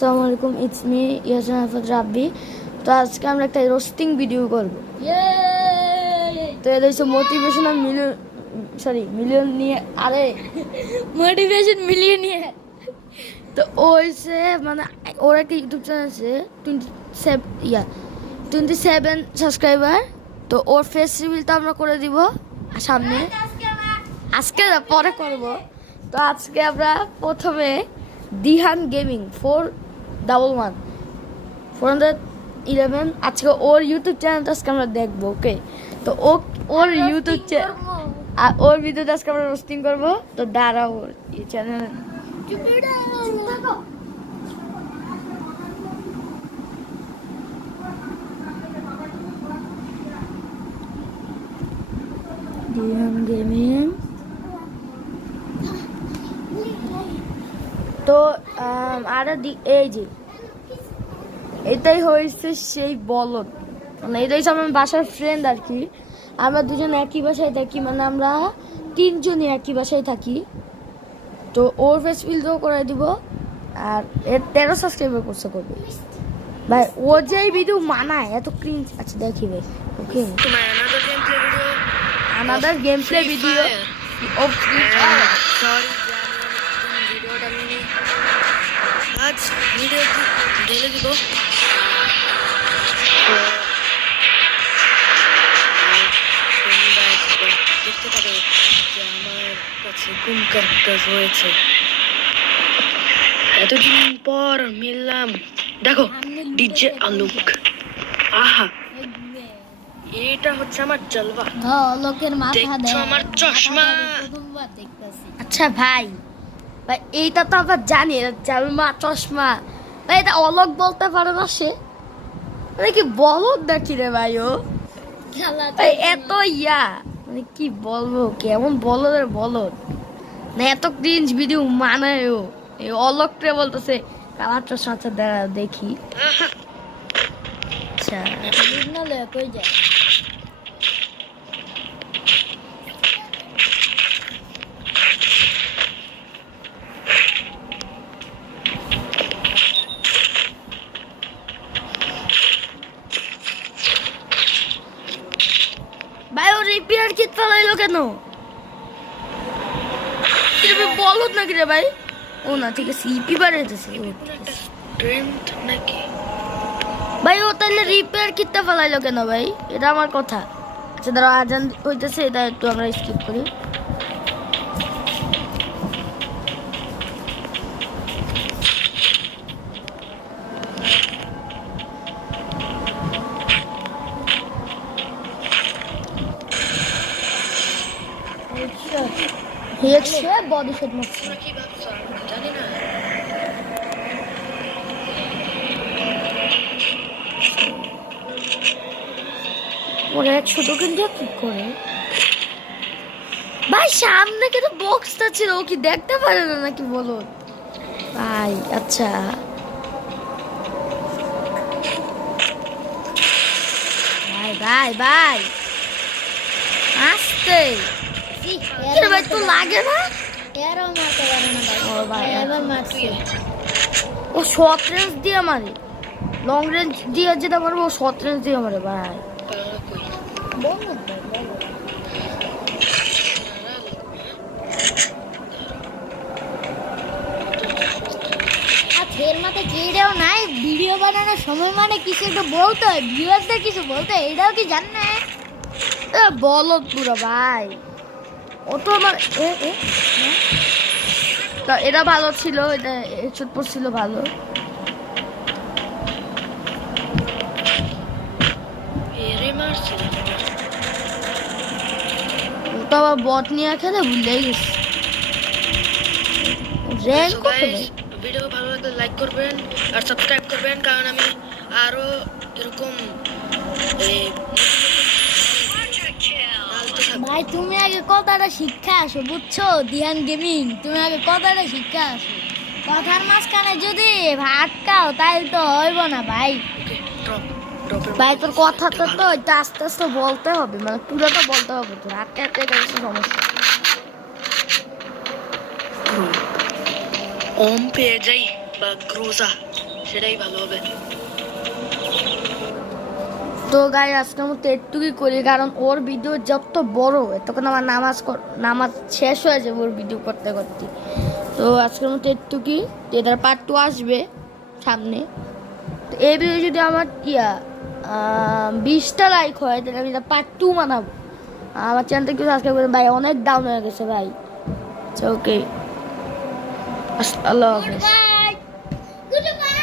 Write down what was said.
আসসালামু আলাইকুম, it's me Yasin Ahmed রাব্বি। তো আজকে আমরা একটা রোস্টিং ভিডিও করব। তো এটা হচ্ছে মোটিভেশনাল মিলিয়ন নিয়ে মোটিভেশন মিলিয়ন নিয়ে। তো ও হচ্ছে মানে ওর একটা ইউটিউব চ্যানেল আছে 27 সাবস্ক্রাইবার। তো ওর ফেস রিভিলটা আমরা করে দিব সামনে, আজকে না পরে করব। তো আজকে আমরা প্রথমে দিহান গেমিং 411 আজকে ওর ইউটিউব চ্যানেলটা আজকে আমরা দেখবো। ওকে, তো ওর ইউটিউব ওর ভিডিওটা আজকে আমরা রোস্টিং করবো। তো দাঁড়াও, ওর চ্যানেল দিহান গেমিং। তো এই যে এটাই হয়েছে সেই বলদ, মানে এটাই আমার বাসার ফ্রেন্ড আর কি। আমরা দুজন একই বাসায় থাকি, মানে আমরা তিনজনই একই বাসায় থাকি। তো ওর ফেস ফিলটাও করে দিব। আর এর 13 সাবস্ক্রাইবার করবে ভাই। ও যে ভিডিও মানায় এত ক্রিঞ্জ। আচ্ছা দেখি ভাই। Okay, another game play video of Free Fire. Sorry ভিডিওটা নিয়ে আজ ভিডিও ঢেলে দিব। দেখতে পাবে যে আমার কাছে কোন ক্যারেক্টার রয়েছে। এতদিন পর মিললাম, দেখো ডিজে আলুক। আহা, এটা হচ্ছে আমার জলবা। লোকের মাথা দেখছো আমার চশমা। আচ্ছা ভাই, ভাই এইটা তো আবার জানি, জালমা চশমা ভাই। এটা অলক বলতে পারে না সে, মানে কি বলদ নাকি রে ভাই? ও ভাই এত মানে কি বলবো, কেমন বলদের বলদ না। এত ক্রিঞ্জ ভিডিও মানায় ও। এই অলক রে বলতেছে কালার চশমা। আচ্ছা দাঁড়া দেখি। আচ্ছা কই যায় ভাই? ও রিপেয়ার কিট ফেলাইলো কেন? বলদ নাকি রে ভাই? ও না, ঠিক আছে, ইপি বাড়াইতেছে নাকি ভাই। ও তাহলে রিপেয়ার কিটটা ফেলাইলো কেন ভাই? এটা আমার কথা। আচ্ছা ধরো আজান হইতেছে, এটা একটু আমরা স্কিপ করি। বডি শট মারছে। কি ভাবছো জানি না। ওরা 100 কিন্তু কি করে ভাই? সামনে কিন্তু বক্সটা ছিল, ও কি দেখতে পারে না নাকি বলো ভাই? আচ্ছা ভাই ভাই ভাই আসতে ভাই তো লাগে না। ও শর্ট রেঞ্জ দিয়ে মারে, লং রেঞ্জ দিয়ে যেটা মারবো ও শর্ট রেঞ্জ দিয়ে মারে ভাই। এর মাথায় কিটাও নাই। ভিডিও বানানোর সময় মানে কিছু একটু বলতে হয়, ভিউয়ারদের কিছু বলতে হয়, এটাও কি জান না? বলো পুরো ভাই। ও তো আমার এটা ভালো ছিল, এটা হেডশট পড়ছিল ভালো। ও তো আবার বট নিয়ে খেলে ভুলেই গেছে। র্যাঙ্ক কত? ভিডিও ভালো লাগলে লাইক করবেন আর সাবস্ক্রাইব করবেন, কারণ আমি আরো এরকম ভাই তুমি আগে কথাটা শিক্ষা আসো, বুঝছো? দিহান গেমিং, তুমি আগে কথাটা শিক্ষা আসো। কথার মাঝখানে যদি আটকাও তাহলে তো হইব না ভাই। ভাই তোর কথাটা তো এটা আস্তে আস্তে বলতে হবে, মানে পুরোটা বলতে হবে। তোর আটকে আটকে গেছে সমস্যা। ওম পেয়ে যাই। বা ক্রুজা, সেটাই ভালো হবে। তো গাই আজকের মতো একটুকুই করি, কারণ ওর ভিডিও যত বড় তখন আমার নামাজ শেষ হয়ে যাবে ওর ভিডিও করতে করতে। তো আজকের মতো একটুকুই, এটার পার্ট 2 আসবে সামনে। তো এই ভিডিও যদি আমার 20টা লাইক হয় তাহলে আমি পার্ট 2 বানাবো। আমার চ্যানেলটা একটু সাবস্ক্রাইব করে ভাই, অনেক ডাউন হয়ে গেছে ভাই। ওকে, আল্লাহ হাফেজ।